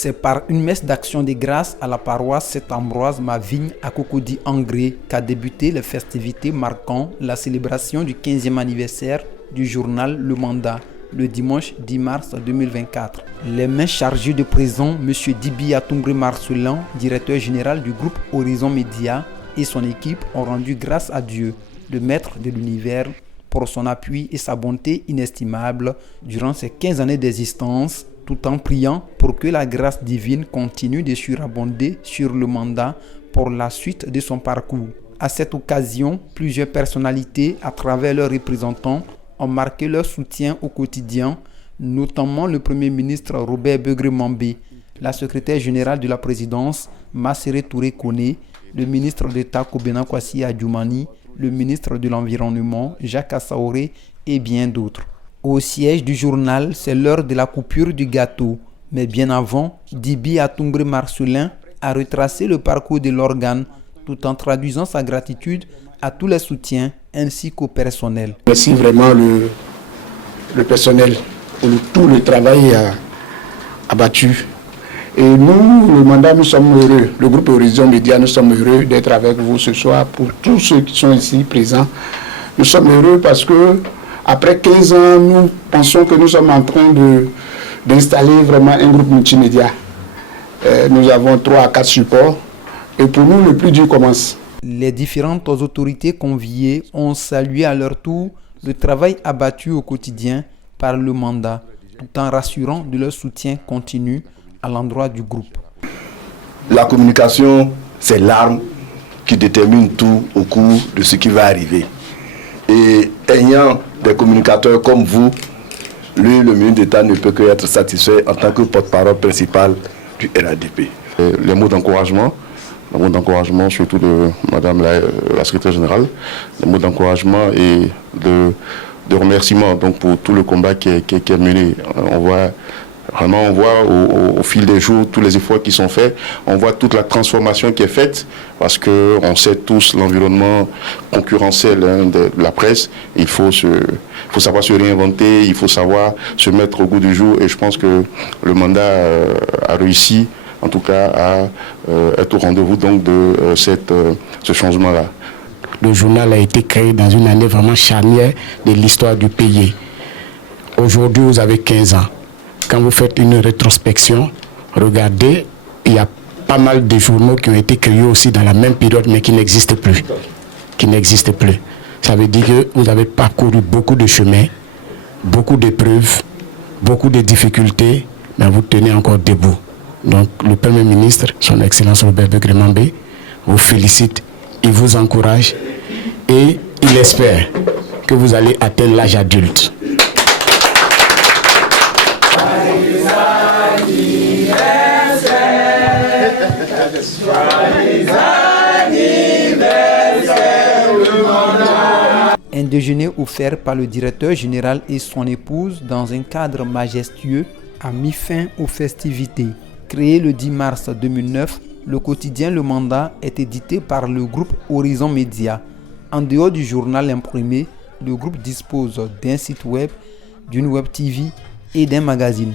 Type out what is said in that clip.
C'est par une messe d'action de grâce à la paroisse Saint-Ambroise-Mavigne à Cocody-Angré qu'a débuté les festivités marquant la célébration du 15e anniversaire du journal Le Mandat, le dimanche 10 mars 2024. Les mains chargées de présent, M. Dibi Atumbre Marcelin, directeur général du groupe Horizon Média, et son équipe ont rendu grâce à Dieu, le maître de l'univers, pour son appui et sa bonté inestimable durant ces 15 années d'existence, tout en priant pour que la grâce divine continue de surabonder sur le mandat pour la suite de son parcours. À cette occasion, plusieurs personnalités, à travers leurs représentants, ont marqué leur soutien au quotidien, notamment le Premier ministre Robert Begré-Mambé, la secrétaire générale de la présidence Masséré Touré Kone, le ministre d'État Kobena Kwasi Adjoumani, le ministre de l'Environnement Jacques Assaoré et bien d'autres. Au siège du journal, c'est l'heure de la coupure du gâteau. Mais bien avant, Dibi Atumbre Marcelin a retracé le parcours de l'organe tout en traduisant sa gratitude à tous les soutiens ainsi qu'au personnel. Merci vraiment le personnel pour tout le travail abattu. Et nous, le mandat, nous sommes heureux. Le groupe Horizon Média, nous sommes heureux d'être avec vous ce soir. Pour tous ceux qui sont ici présents, nous sommes heureux parce que après 15 ans, nous pensons que nous sommes en train d'installer vraiment un groupe multimédia. Nous avons 3 à 4 supports. Et pour nous, le plus dur commence. Les différentes autorités conviées ont salué à leur tour le travail abattu au quotidien par le mandat, tout en rassurant de leur soutien continu à l'endroit du groupe. La communication, c'est l'arme qui détermine tout au cours de ce qui va arriver. Et ayant des communicateurs comme vous, lui, le ministre d'État ne peut qu'être satisfait en tant que porte-parole principal du RADP. Les mots d'encouragement, surtout de Madame la secrétaire générale, les mots d'encouragement et de remerciement donc, pour tout le combat qui est mené. On voit au fil des jours tous les efforts qui sont faits, on voit toute la transformation qui est faite, parce qu'on sait tous l'environnement concurrentiel de la presse. Il faut savoir se réinventer, il faut savoir se mettre au goût du jour, et je pense que le mandat a réussi en tout cas à être au rendez-vous donc de ce changement-là. Le journal a été créé dans une année vraiment charnière de l'histoire du pays. Aujourd'hui, vous avez 15 ans. Quand vous faites une rétrospection, regardez, il y a pas mal de journaux qui ont été créés aussi dans la même période, mais qui n'existent plus. Ça veut dire que vous avez parcouru beaucoup de chemins, beaucoup d'épreuves, beaucoup de difficultés, mais vous tenez encore debout. Donc le Premier ministre, son Excellence Robert Begré-Mambé, vous félicite, il vous encourage et il espère que vous allez atteindre l'âge adulte. Un déjeuner offert par le directeur général et son épouse dans un cadre majestueux a mis fin aux festivités. Créé le 10 mars 2009, le quotidien Le Mandat est édité par le groupe Horizon Média. En dehors du journal imprimé, le groupe dispose d'un site web, d'une web TV et d'un magazine.